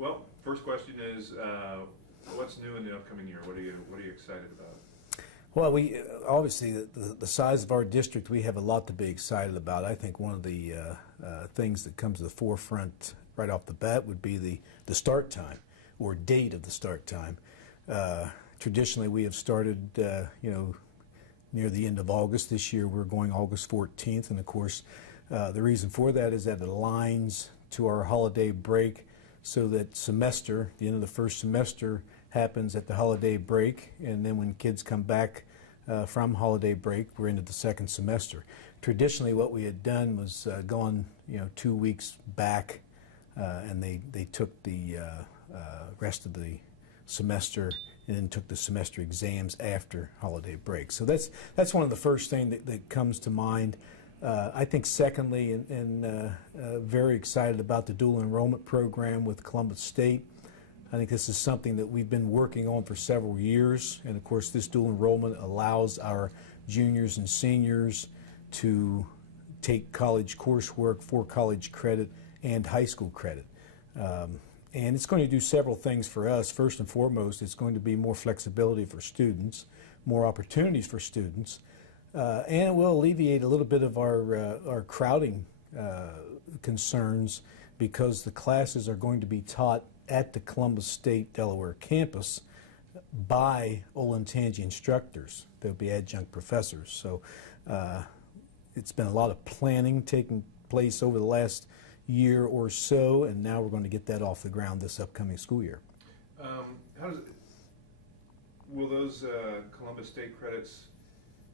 Well, first question is, what's new in the upcoming year? What are you excited about? Well, we obviously the size of our district, we have a lot to be excited about. I think one of the things that comes to the forefront right off the bat would be the start time or date of the start time. Traditionally, we have started, near the end of August. This year, we're going August 14th, and of course, the reason for that is that it aligns to our holiday break, so that semester, the end of the first semester, happens at the holiday break, and then when kids come back from holiday break, we're into the second semester. Traditionally, what we had done was gone 2 weeks back, and they took the rest of the semester and then took the semester exams after holiday break. So that's one of the first things that comes to mind. I think secondly, and very excited about the dual enrollment program with Columbus State. I think this is something that we've been working on for several years, and of course this dual enrollment allows our juniors and seniors to take college coursework for college credit and high school credit. And it's going to do several things for us. First and foremost, it's going to be more flexibility for students, more opportunities for students, and it will alleviate a little bit of our crowding concerns, because the classes are going to be taught at the Columbus State Delaware campus by Olentangy instructors. They'll be adjunct professors. So it's been a lot of planning taking place over the last year or so, and now we're going to get that off the ground this upcoming school year. Will those Columbus State credits,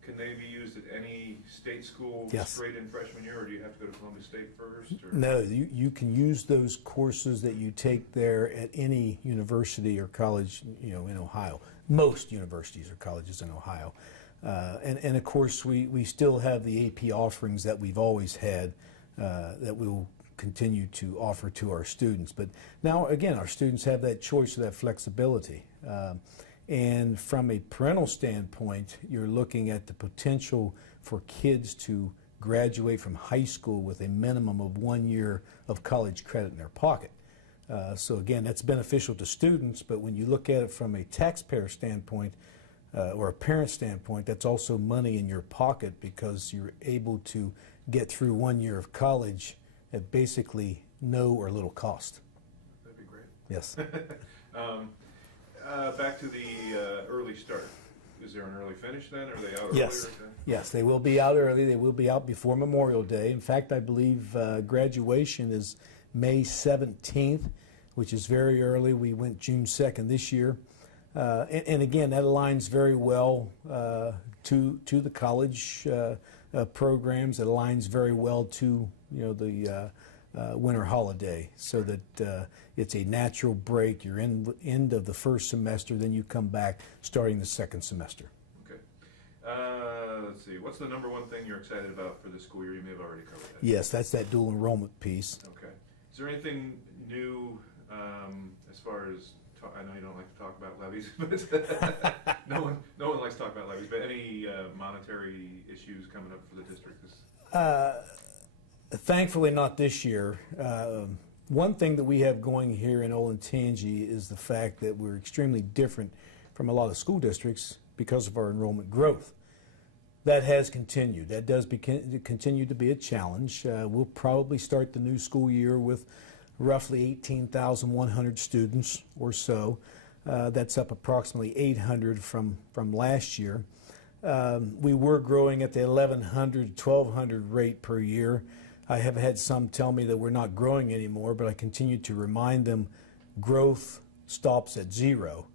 can they be used at any state school? Yes. Straight in freshman year, or do you have to go to Columbus State first? Or? No, you can use those courses that you take there at any university or college, in Ohio. Most universities or colleges in Ohio. And of course, we still have the AP offerings that we've always had that we'll continue to offer to our students. But now, again, our students have that choice, that flexibility. And from a parental standpoint, you're looking at the potential for kids to graduate from high school with a minimum of 1 year of college credit in their pocket. So again, that's beneficial to students, but when you look at it from a taxpayer standpoint or a parent standpoint, that's also money in your pocket, because you're able to get through 1 year of college at basically no or little cost. That'd be great. Yes. Back to the early start. Is there an early finish then? Are they out Yes. earlier? Yes, they will be out early. They will be out before Memorial Day. In fact, I believe graduation is May 17th, which is very early. We went June 2nd this year. And again, that aligns very well to the college programs. It aligns very well to the winter holiday, so that it's a natural break. You're in end of the first semester, then you come back starting the second semester. Okay. Let's see. What's the number one thing you're excited about for this school year? You may have already covered that. Yes, that's that dual enrollment piece. Okay. Is there anything new as far as, I know you don't like to talk about levies, but no one likes to talk about levies, but any monetary issues coming up for the district? Thankfully not this year. One thing that we have going here in Olentangy is the fact that we're extremely different from a lot of school districts because of our enrollment growth. That has continued. That does continue to be a challenge. We'll probably start the new school year with roughly 18,100 students or so. That's up approximately 800 from last year. We were growing at the 1,100, 1,200 rate per year. I have had some tell me that we're not growing anymore, but I continue to remind them growth stops at 0.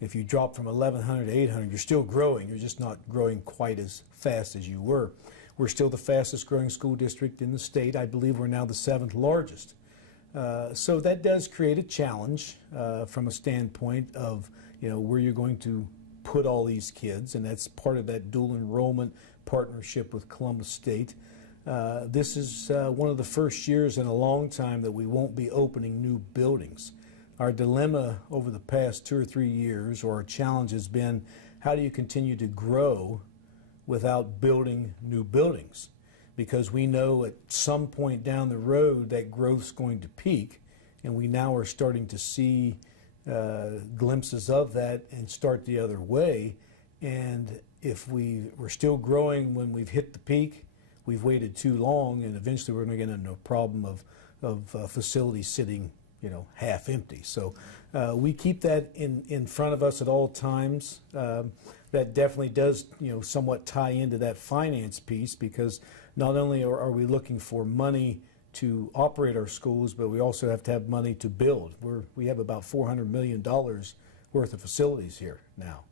If you drop from 1,100 to 800, you're still growing. You're just not growing quite as fast as you were. We're still the fastest growing school district in the state. I believe we're now the 7th largest. So that does create a challenge from a standpoint of where you're going to put all these kids, and that's part of that dual enrollment partnership with Columbus State. This is one of the first years in a long time that we won't be opening new buildings. Our dilemma over the past 2 or 3 years, or our challenge, has been, how do you continue to grow without building new buildings? Because we know at some point down the road that growth's going to peak, and we now are starting to see glimpses of that and start the other way. And if we're still growing when we've hit the peak, we've waited too long, and eventually we're going to get into a problem of facilities sitting, half empty. So we keep that in front of us at all times. That definitely does, somewhat tie into that finance piece, because not only are we looking for money to operate our schools, but we also have to have money to build. We have about $400 million worth of facilities here now,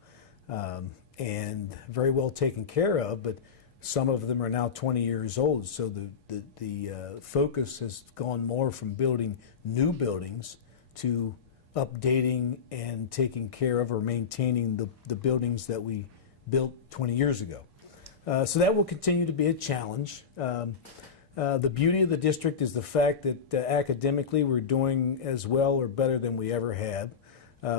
and very well taken care of, but some of them are now 20 years old. So the focus has gone more from building new buildings to updating and taking care of or maintaining the buildings that we built 20 years ago. So that will continue to be a challenge. The beauty of the district is the fact that academically we're doing as well or better than we ever have,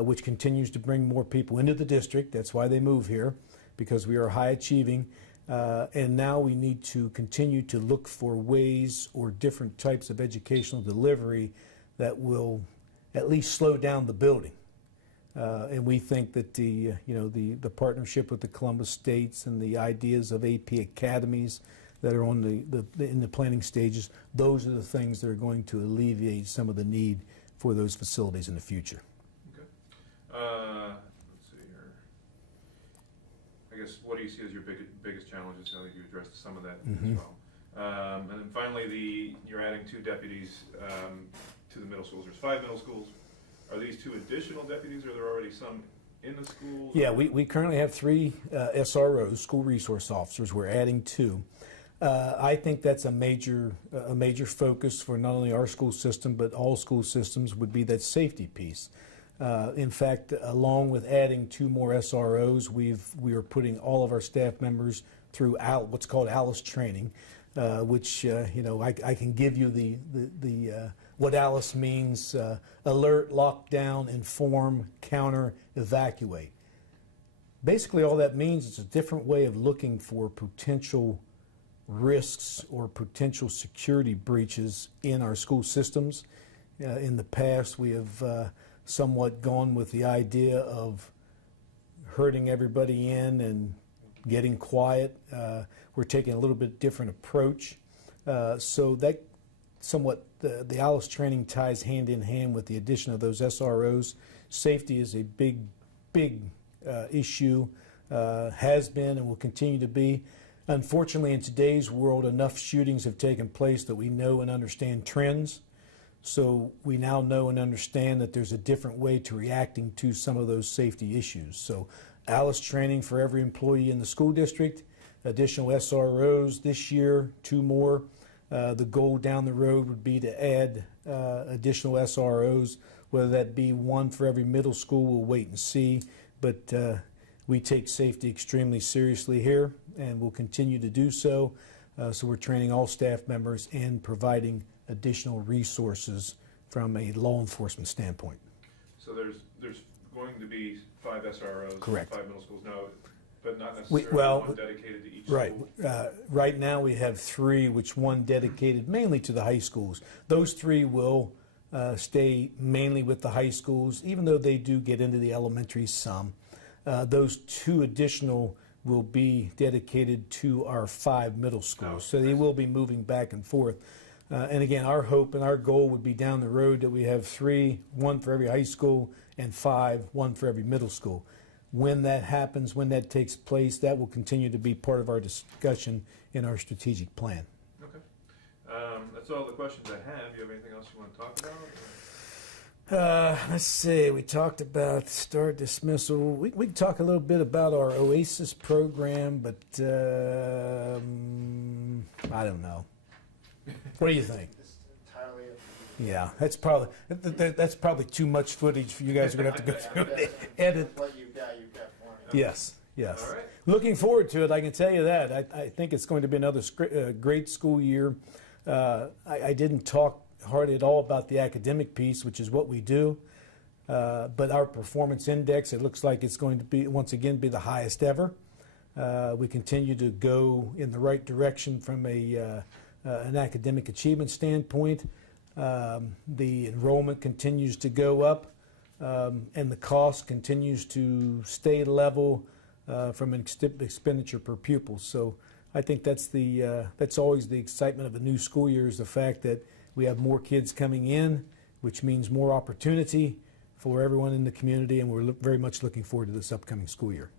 which continues to bring more people into the district. That's why they move here, because we are high achieving. And now we need to continue to look for ways or different types of educational delivery that will at least slow down the building. And we think that the partnership with the Columbus States and the ideas of AP academies that are on in the planning stages, those are the things that are going to alleviate some of the need for those facilities in the future. Okay. Let's see here. I guess, what do you see as your biggest challenges? I think you addressed some of that as well. And then finally, you're adding 2 deputies to the middle schools. There's 5 middle schools. Are these 2 additional deputies, or are there already some in the schools? Yeah, we currently have 3 SROs, school resource officers. We're adding 2. I think that's a major focus for not only our school system, but all school systems, would be that safety piece. In fact, along with adding 2 more SROs, we are putting all of our staff members through what's called ALICE training, which I can give you the what ALICE means: alert, lock down, inform, counter, evacuate. Basically, all that means is a different way of looking for potential risks or potential security breaches in our school systems. In the past, we have somewhat gone with the idea of herding everybody in and getting quiet. We're taking a little bit different approach. So that somewhat, the ALICE training ties hand in hand with the addition of those SROs. Safety is a big issue, has been and will continue to be. Unfortunately, in today's world, enough shootings have taken place that we know and understand trends. So we now know and understand that there's a different way to reacting to some of those safety issues. So ALICE training for every employee in the school district, additional SROs this year, 2 more. The goal down the road would be to add additional SROs, whether that be 1 for every middle school. We'll wait and see. But we take safety extremely seriously here, and we'll continue to do so. So we're training all staff members and providing additional resources from a law enforcement standpoint. So there's going to be 5 SROs, Correct. 5 middle schools now, but not necessarily one dedicated to each right. school? Right now we have 3, which 1 dedicated mainly to the high schools. Those 3 will stay mainly with the high schools, even though they do get into the elementary some. Those 2 additional will be dedicated to our 5 middle schools. So they will be moving back and forth. And again, our hope and our goal would be down the road that we have 3, 1 for every high school, and 5, 1 for every middle school. When that happens, when that takes place, that will continue to be part of our discussion in our strategic plan. Okay. That's all the questions I have. Do you have anything else you want to talk about? Let's see, we talked about start dismissal. We can talk a little bit about our OASIS program, but I don't know. What do you think? Yeah, that's probably too much footage for you guys. Are going to have to go through and edit. What you've got for me. Yes. All right. Looking forward to it, I can tell you that. I think it's going to be another great school year. I didn't talk hardly at all about the academic piece, which is what we do. But our performance index, it looks like it's going to be, once again, be the highest ever. We continue to go in the right direction from an academic achievement standpoint. The enrollment continues to go up, and the cost continues to stay level from an expenditure per pupil. So I think that's always the excitement of a new school year, is the fact that we have more kids coming in, which means more opportunity for everyone in the community, and we're very much looking forward to this upcoming school year.